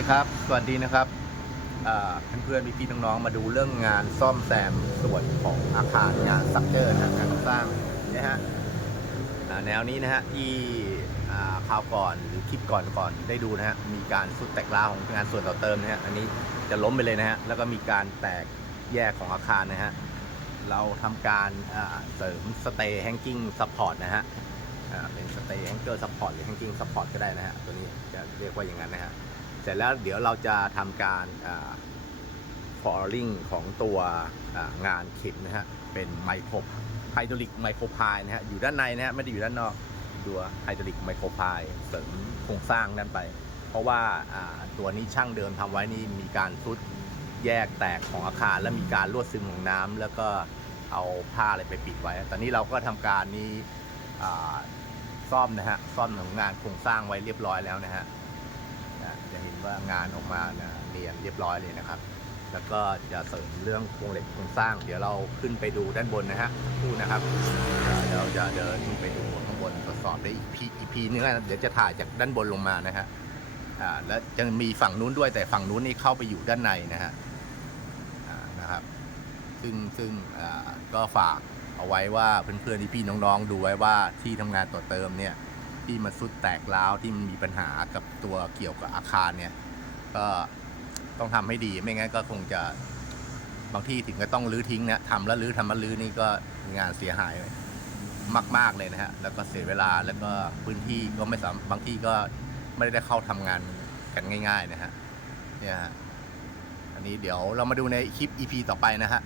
คครับ สวัสดีนะครับเพื่อนๆพี่ๆน้องๆมาดูเรื่องงานซ่อมแซมส่วนของอาคารงานสตรัคเจอร์นะการก่อสร้างนะฮะแนวนี้นะฮะที่าคราวก่อนหรือคลิปก่อนก่อนได้ดูนะฮะมีการสุดแตกร้าวของงานส่วนต่อเติมนะฮะอันนี้จะล้มไปเลยนะฮะแล้วก็มีการแตกแยกของอาคารนะฮะเราทำการเสริมสเตย์แฮงกิ้งซัพพอร์ตนะฮะเป็นสเตย์แฮงเกอร์ซัพพอร์ตหรือแฮงกิ้งซัพพอร์ตก็ได้นะฮะตัวนี้จะเรียกว่าอย่างนั้นนะฮะ เสร็จแล้วเดี๋ยวเราจะทำการฟอร์ลิงของตัวงานเข็มนะฮะ เป็นไมโครไฮดรอลิกไมโครพายนะฮะ อยู่ด้านในนะฮะ ไม่ได้อยู่ด้านนอกตัวไฮดรอลิกไมโครพายเสริมโครงสร้างด้านไป เพราะว่าตัวนี้ช่างเดิมทำไว้นี่มีการทุดแยกแตกของอาคาร และมีการรั่วซึมของน้ำแล้วก็เอาผ้าอะไรไปปิดไว้ ตอนนี้เราก็ทำการนี้ซ่อมนะฮะ ซ่อมของงานโครงสร้างไว้เรียบร้อยแล้วนะฮะ นะจะเห็นว่างานออกมานะเนียนเรียบร้อยเลยนะครับ แล้วก็จะเสริมเรื่องโครงเหล็กโครงสร้าง เดี๋ยวเราขึ้นไปดูด้านบนนะฮะพูดนะครับเดี๋ยวเราจะเดินขึ้นไปดูข้างบนทดสอบได้อีพีอีพีนึงนะเดี๋ยวจะถ่ายจากด้านบนลงมานะฮะอ่าแล้วจะมีฝั่งนู้นด้วยแต่ฝั่งนู้นนี่เข้าไปอยู่ด้านในนะฮะอ่านะครับซึ่งซึ่งอ่าก็ฝากเอาไว้ว่าเพื่อนๆพี่น้องๆดูไว้ว่าที่ทำงานต่อเติมเนี่ย ที่มันสุดแตกร้าวที่มันมีปัญหากับตัวเกี่ยวกับอาคารเนี่ย ก็ต้องทำให้ดีไม่งั้นก็คงจะบางที่ถึงก็ต้องรื้อทิ้งนะทำแล้วรื้อทำแล้วรื้อนี่ก็งานเสียหายมาก ๆเลยนะฮะแล้วก็เสียเวลาแล้วก็พื้นที่ก็ไม่สามบางที่ก็ไม่ได้เข้าทำงานกันง่าย ๆ นะฮะเนี่ยฮะอันนี้เดี๋ยวเรามาดูในคลิป EP ต่อไปนะฮะ